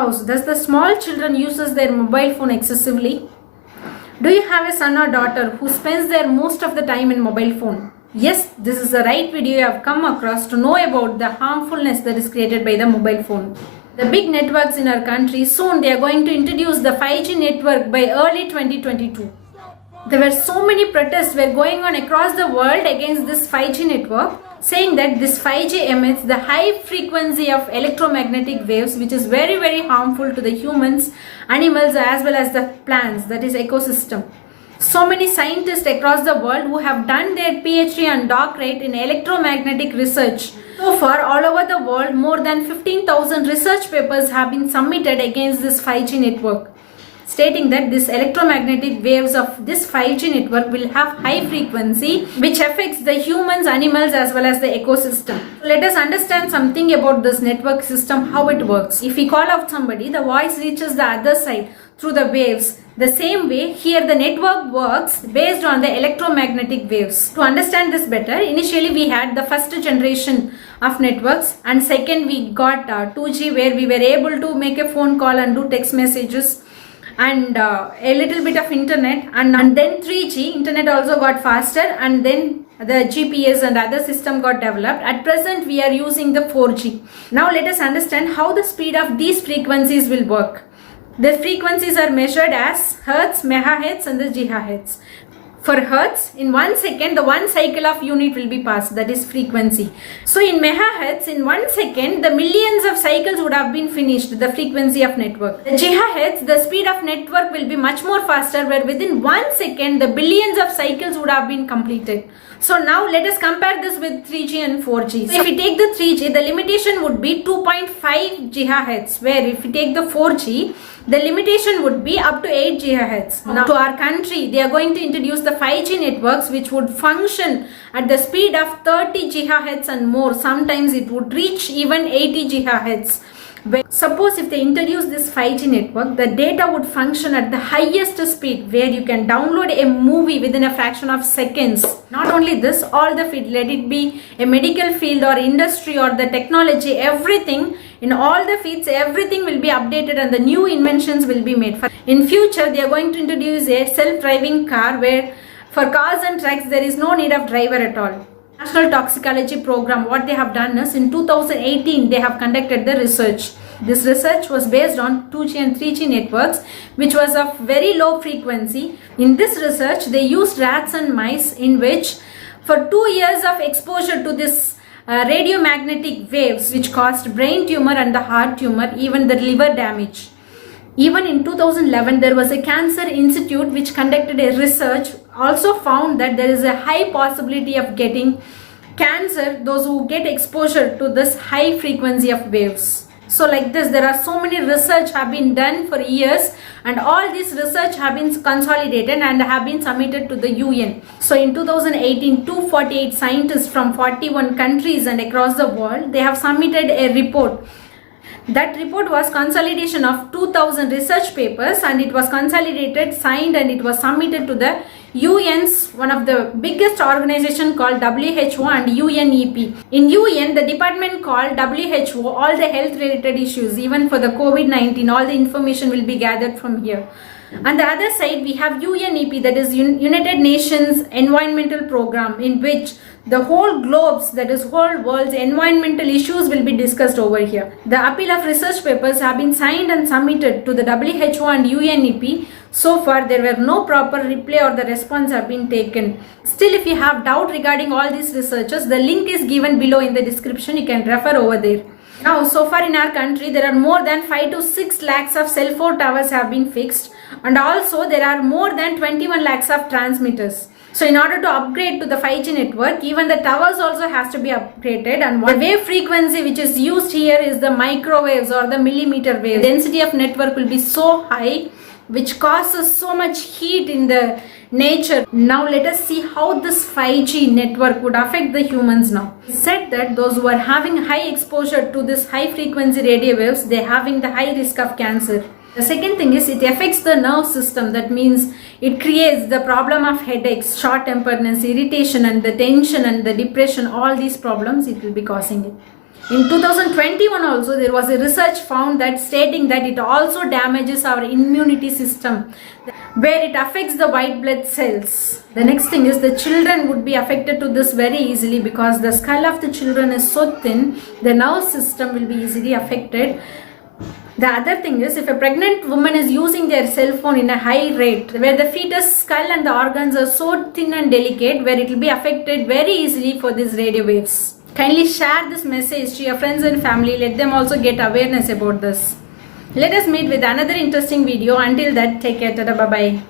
house, does the small children uses their mobile phone excessively? Do you have a son or daughter who spends their most of the time in mobile phone? Yes, this is the right video you have come across to know about the harmfulness that is created by the mobile phone. The big networks in our country, soon they are going to introduce the 5G network by early 2022. There were so many protests were going on across the world against this 5G network, saying that this 5G emits the high frequency of electromagnetic waves, which is very harmful to the humans, animals as well as the plants, that is ecosystem. So many scientists across the world who have done their PhD and doctorate in electromagnetic research. So far, all over the world, more than 15,000 research papers have been submitted against this 5G network, stating that this electromagnetic waves of this 5G network will have high frequency which affects the humans, animals as well as the ecosystem. Let us understand something about this network system, how it works. If we call out somebody, the voice reaches the other side through the waves. The same way, here the network works based on the electromagnetic waves. To understand this better, initially we had the first generation of networks, and second we got 2G, where we were able to make a phone call and do text messages and a little bit of internet, and then 3G, internet also got faster, and then the GPS and other system got developed. At present we are using the 4G. Now let us understand how the speed of these frequencies will work. The frequencies are measured as hertz, megahertz and the gigahertz. For hertz, in 1 second, the one cycle of unit will be passed, that is frequency. So in megahertz, in 1 second, the millions of cycles would have been finished, the frequency of network. The gigahertz, the speed of network will be much more faster, where within 1 second, the billions of cycles would have been completed. So now let us compare this with 3G and 4G. So if we take the 3G, the limitation would be 2.5 gigahertz, where if we take the 4G, the limitation would be up to 8 gigahertz. Now to our country, they are going to introduce the 5G networks which would function at the speed of 30 gigahertz and more. Sometimes it would reach even 80 gigahertz. Suppose if they introduce this 5G network, the data would function at the highest speed, where you can download a movie within a fraction of seconds. Not only this, all the field, let it be a medical field or industry or the technology, everything, in all the fields, everything will be updated and the new inventions will be made. In future, they are going to introduce a self-driving car, where for cars and trucks, there is no need of driver at all. National Toxicology Program, what they have done is in 2018 they have conducted the research. This research was based on 2G and 3G networks, which was of very low frequency. In this research, they used rats and mice, in which for 2 years of exposure to this radiomagnetic waves, which caused brain tumor and the heart tumor, even the liver damage. Even in 2011, there was a cancer institute which conducted a research, also found that there is a high possibility of getting cancer, those who get exposure to this high frequency of waves. So like this, there are so many research have been done for years, and all this research have been consolidated and have been submitted to the UN. So in 2018, 248 scientists from 41 countries and across the world, they have submitted a report. That report was consolidation of 2000 research papers, and it was consolidated, signed, and it was submitted to the UN's, one of the biggest organization called WHO and UNEP. In UN, the department called WHO, all the health related issues, even for the COVID-19, all the information will be gathered from here. On the other side, we have UNEP, that is United Nations Environmental Program, in which the whole globes, that is whole world's environmental issues will be discussed over here. The appeal of research papers have been signed and submitted to the WHO and UNEP. So far, there were no proper reply or the response have been taken. Still, if you have doubt regarding all these researches, the link is given below in the description. You can refer over there. Now, so far in our country, there are more than 5 to 6 lakhs of cell phone towers have been fixed, and also there are more than 21 lakhs of transmitters. So in order to upgrade to the 5G network, even the towers also has to be upgraded, and the wave frequency which is used here is the microwaves or the millimeter waves. The density of network will be so high, which causes so much heat in the nature. Now let us see how this 5G network would affect the humans now. It said that those who are having high exposure to this high frequency radio waves, they are having the high risk of cancer. The second thing is it affects the nerve system. That means it creates the problem of headaches, short-temperedness, irritation, and the tension and the depression. All these problems it will be causing it. In 2021 also there was a research found that stating that it also damages our immunity system, where it affects the white blood cells. The next thing is the children would be affected to this very easily because the skull of the children is so thin, the nerve system will be easily affected. The other thing is, if a pregnant woman is using their cell phone in a high rate, where the fetus skull and the organs are so thin and delicate, where it will be affected very easily for these radio waves. Kindly share this message to your friends and family. Let them also get awareness about this. Let us meet with another interesting video. Until that, take care. Tada, bye bye.